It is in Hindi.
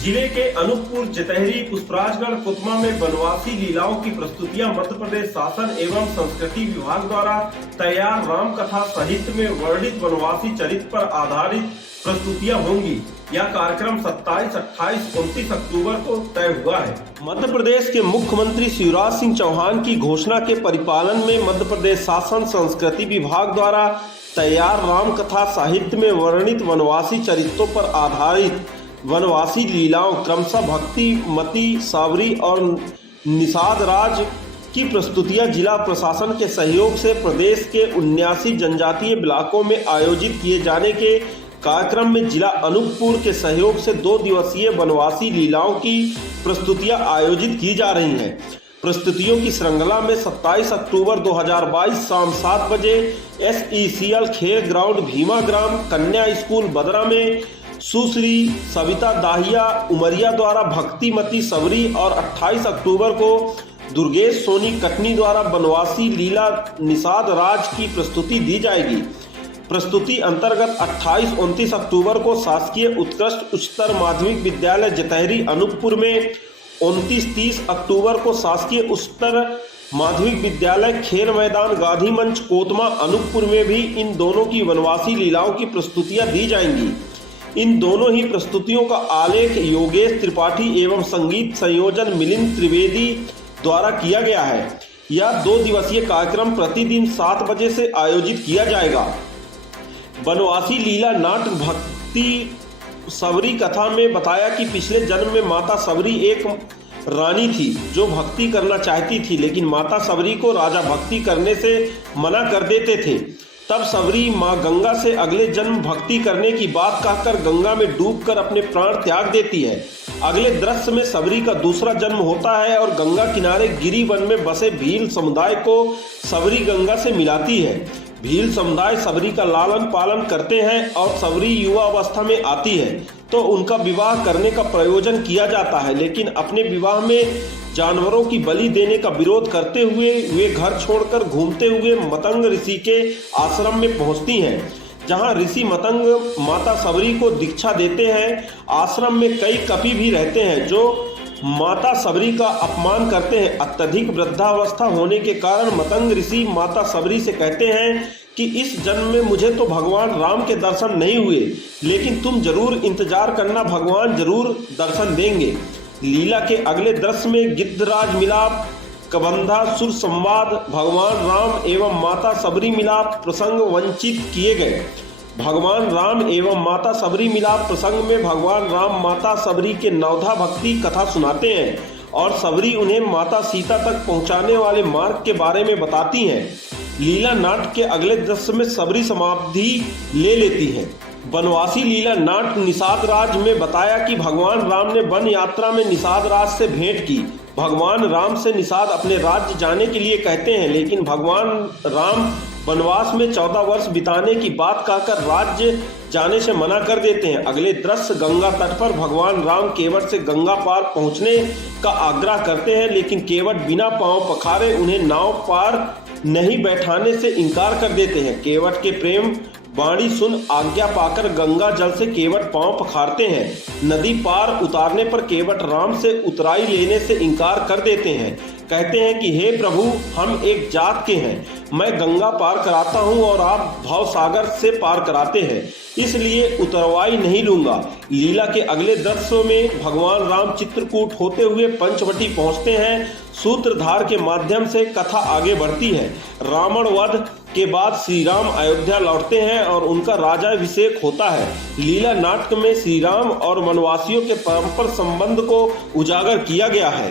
जिले के अनूपपुर, जितहरी, पुष्पराजगढ़, कुतमा में वनवासी लीलाओं की प्रस्तुतियां मध्य प्रदेश शासन एवं संस्कृति विभाग द्वारा तैयार राम कथा साहित्य में वर्णित वनवासी चरित्र पर आधारित प्रस्तुतियां होंगी। यह कार्यक्रम 27, 28, 29 अक्टूबर को तय हुआ है। मध्य प्रदेश के मुख्यमंत्री शिवराज सिंह चौहान की घोषणा के परिपालन में मध्य प्रदेश शासन संस्कृति विभाग द्वारा तैयार राम कथा साहित्य में वर्णित वनवासी चरित्रों पर आधारित वनवासी लीलाओं क्रमशः भक्ति, मति, सावरी और निषाद राज की प्रस्तुतियां जिला प्रशासन के सहयोग से प्रदेश के 79 जनजातीय ब्लॉकों में आयोजित किए जाने के कार्यक्रम में जिला अनूपपुर के सहयोग से 2 दिवसीय वनवासी लीलाओं की प्रस्तुतियां आयोजित की जा रही हैं। प्रस्तुतियों की श्रृंखला में 27 अक्टूबर 2022 शाम 7 बजे SECL खेल ग्राउंड भीमा ग्राम कन्या स्कूल बदरा में सुश्री सविता दाहिया उमरिया द्वारा भक्ति, मति, सबरी और 28 अक्टूबर को दुर्गेश सोनी कटनी द्वारा वनवासी लीला निषाद राज की प्रस्तुति दी जाएगी। प्रस्तुति अंतर्गत 28, 29 अक्टूबर को शासकीय उत्कृष्ट उच्चतर माध्यमिक विद्यालय जितहरी अनूपपुर में, 29, 30 अक्टूबर को शासकीय उच्चतर माध्यमिक विद्यालय खेल मैदान गांधी मंच कोतमा अनूपपुर में भी इन दोनों की वनवासी लीलाओं की प्रस्तुतियां दी जाएंगी। इन दोनों ही प्रस्तुतियों का आलेख योगेश त्रिपाठी एवं संगीत संयोजन मिलिंद त्रिवेदी द्वारा किया गया है। यह 2 दिवसीय कार्यक्रम प्रतिदिन 7 बजे से आयोजित किया जाएगा। वनवासी लीला नाट्य भक्ति सबरी कथा में बताया कि पिछले जन्म में माता सबरी एक रानी थी जो भक्ति करना चाहती थी, लेकिन माता सबरी को राजा भक्ति करने से मना कर देते थे। तब सबरी माँ गंगा से अगले जन्म भक्ति करने की बात कहकर गंगा में डूबकर अपने प्राण त्याग देती है। अगले दृश्य में सबरी का दूसरा जन्म होता है और गंगा किनारे गिरी वन में बसे भील समुदाय को सबरी गंगा से मिलाती है। भील समुदाय सबरी का लालन पालन करते हैं और सबरी युवा अवस्था में आती है तो उनका विवाह करने का प्रयोजन किया जाता है, लेकिन अपने विवाह में जानवरों की बलि देने का विरोध करते हुए वे घर छोड़कर घूमते हुए मतंग ऋषि के आश्रम में पहुंचती हैं, जहां ऋषि मतंग माता सबरी को दीक्षा देते हैं। आश्रम में कई कपि भी रहते हैं जो माता सबरी का अपमान करते हैं। अत्यधिक वृद्धावस्था होने के कारण मतंग ऋषि माता सबरी से कहते हैं कि इस जन्म में मुझे तो भगवान राम के दर्शन नहीं हुए, लेकिन तुम जरूर इंतजार करना, भगवान जरूर दर्शन देंगे। लीला के अगले दृश्य में गिद्धराज मिलाप, कबंधा सुर संवाद, भगवान राम एवं माता सबरी मिलाप प्रसंग वंचित किए गए। भगवान राम एवं माता सबरी मिलाप प्रसंग में भगवान राम माता सबरी के नवधा भक्ति कथा सुनाते हैं और सबरी उन्हें माता सीता तक पहुंचाने वाले मार्ग के बारे में बताती हैं। लीला नाट्य के अगले दृश्य में सबरी समाधि ले लेती है। वनवासी लीला नाट्य निषाद राज में बताया कि भगवान राम ने वन यात्रा में निषाद राज से भेंट की। भगवान राम से निषाद अपने राज्य जाने के लिए कहते हैं, लेकिन भगवान राम वनवास में 14 वर्ष बिताने की बात कहकर राज्य जाने से मना कर देते हैं। अगले दृश्य गंगा तट पर भगवान राम केवट से गंगा पार पहुंचने का आग्रह करते हैं, लेकिन केवट बिना पांव पखारे उन्हें नाव पार नहीं बैठाने से इनकार कर देते हैं। केवट के प्रेम वाणी सुन आज्ञा पाकर गंगा जल से केवट पांव पखारते हैं। नदी पार उतारने पर केवट राम से उतराई लेने से इनकार कर देते हैं। कहते हैं कि हे प्रभु, हम एक जात के हैं, मैं गंगा पार कराता हूं और आप भव सागर से पार कराते हैं, इसलिए उतरवाई नहीं लूंगा। लीला के अगले दृश्यों में भगवान राम चित्रकूट होते हुए पंचवटी पहुंचते हैं। सूत्रधार के माध्यम से कथा आगे बढ़ती है। रावण वध के बाद श्री राम अयोध्या लौटते हैं और उनका राजाभिषेक होता है। लीला नाटक में श्री राम और वनवासियों के परस्पर संबंध को उजागर किया गया है।